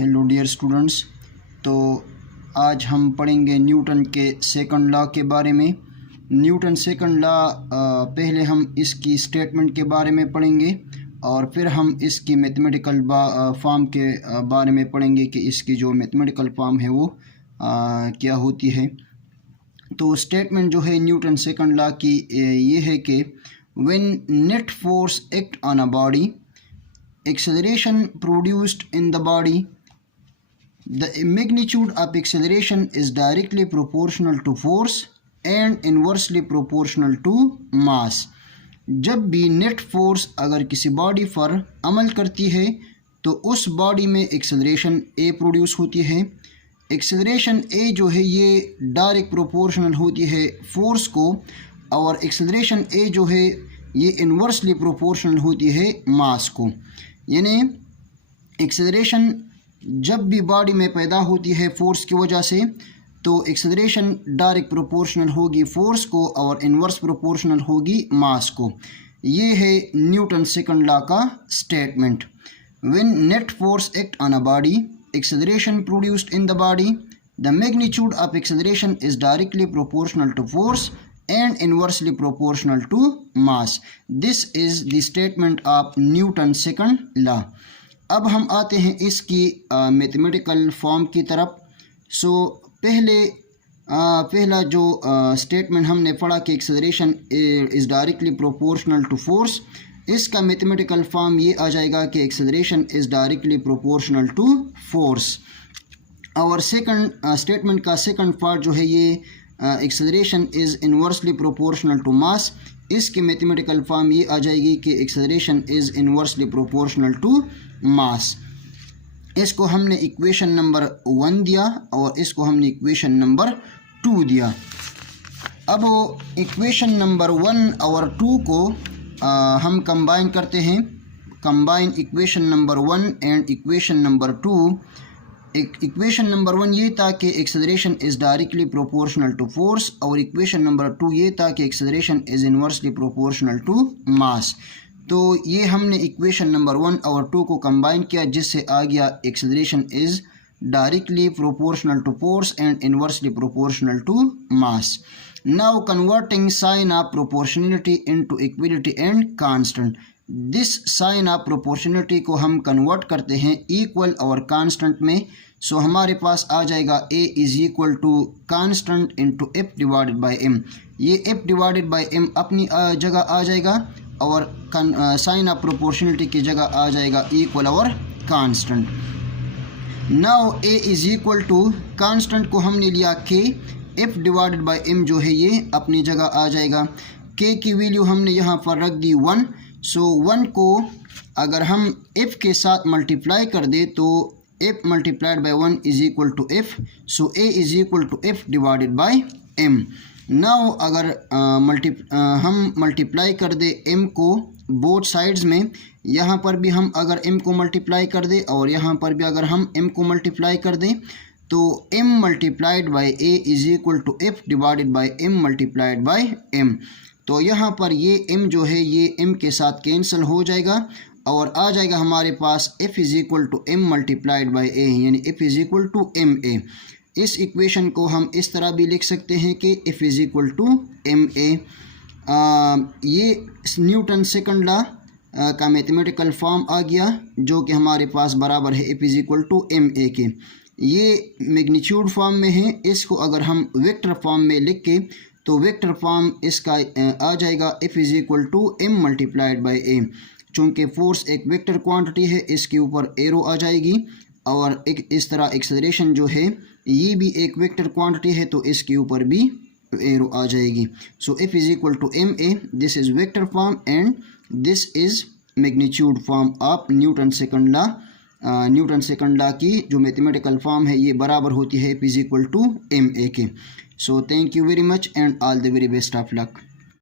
Hello dear students. तो आज हम पढ़ेंगे न्यूटन के सेकंड लॉ के बारे में। न्यूटन सेकंड लॉ पहले हम इसकी स्टेटमेंट के बारे में पढ़ेंगे और फिर हम इसकी मैथमेटिकल फॉर्म के बारे में पढ़ेंगे कि इसकी जो मैथमेटिकल फॉर्म है वो क्या होती है। तो स्टेटमेंट जो है न्यूटन सेकंड लॉ की ये है कि when net force act on a body, acceleration produced in the body, the magnitude of acceleration is directly proportional to force and inversely proportional to mass। जब भी नेट फोर्स अगर किसी body पर अमल करती है तो उस बॉडी में एक्सेलरेशन ए प्रोड्यूस होती है। एक्सेलरेशन ए जो है ये डायरेक्ट प्रोपोर्शनल होती है फोर्स को, और एक्सेलरेशन ए जो है ये इन्वर्सली प्रोपोर्शनल होती है मास को। यानी एक्सेलरेशन जब भी बॉडी में पैदा होती है फोर्स की वजह से तो एक्सेलरेशन डायरेक्ट प्रोपोर्शनल होगी फोर्स को और इन्वर्स प्रोपोर्शनल होगी मास को। ये है न्यूटन सेकंड लॉ का statement. When net force act on a body, acceleration produced in the body, the magnitude of acceleration is directly proportional to force and inversely proportional to mass. This is the statement of Newton second law। अब हम आते हैं इसकी mathematical form की तरफ। पहला जो statement हमने पढ़ा कि acceleration is directly proportional to force, इसका मैथमेटिकल फॉर्म ये आ जाएगा कि acceleration is directly proportional to force. और सेकंड स्टेटमेंट का सेकंड पार्ट जो है ये acceleration is inversely proportional to mass, इसकी मैथमेटिकल फॉर्म ये आ जाएगी कि acceleration is inversely proportional to mass. इसको हमने इक्वेशन नंबर 1 दिया और इसको हमने इक्वेशन नंबर 2 दिया। अब इक्वेशन नंबर 1 और 2 को हम कंबाइन करते हैं। Combine equation number 1 and equation number 2। Equation number 1 ये था कि acceleration is directly proportional to force, और इक्वेशन नंबर 2 ये था कि acceleration is inversely proportional to mass. तो ये हमने इक्वेशन नंबर 1 और 2 को कंबाइन किया, जिससे आ गया acceleration is directly proportional to force and inversely proportional to mass. Now converting sign of proportionality into equality and constant. This sign of proportionality को हम कन्वर्ट करते हैं इक्वल और कांस्टेंट में। सो हमारे पास आ जाएगा a is equal to constant into F divided by M. ये f डिवाइडेड बाई एम अपनी जगह आ जाएगा और साइन ऑफ प्रोपोर्शनलिटी की जगह आ जाएगा इक्वल और constant. Now a is equal to constant को हमने लिया k, f divided by m जो है ये अपनी जगह आ जाएगा। k की वैल्यू हमने यहाँ पर रख दी 1। सो 1 को अगर हम f के साथ मल्टीप्लाई कर दे तो f multiplied by 1 is equal to f। So a is equal to f divided by m। Now अगर हम मल्टीप्लाई कर दे m को बोथ साइड्स में, यहाँ पर भी हम अगर m को मल्टीप्लाई कर दे और यहाँ पर भी अगर हम m को मल्टीप्लाई कर दें तो m multiplied by a is equal to f divided by m multiplied by m। तो यहाँ पर ये m जो है ये m के साथ कैंसिल हो जाएगा और आ जाएगा हमारे पास f is equal to m multiplied by a, यानी f is equal to m a। इस इक्वेशन को हम इस तरह भी लिख सकते हैं कि f is equal to m a। ये न्यूटन सेकंड लॉ का मैथमेटिकल फॉर्म आ गया जो कि हमारे पास बराबर है f is equal to m a के। ये मैग्नीट्यूड फॉर्म में है। इसको अगर हम वेक्टर फॉर्म में लिख के तो वेक्टर फॉर्म इसका आ जाएगा f is equal to m multiplied by a। चूँकि फोर्स एक वेक्टर क्वांटिटी है, इसके ऊपर एरो आ जाएगी और एक इस तरह एक्सेलरेशन जो है ये भी एक वेक्टर क्वांटिटी है तो इसके ऊपर भी एरो आ जाएगी। So f is equal to m a, this is vector form and this is magnitude form of Newton second law. Newton second law की जो मैथमेटिकल फॉर्म है ये बराबर होती है f is equal to m a के। So thank you very much and all the very best of luck।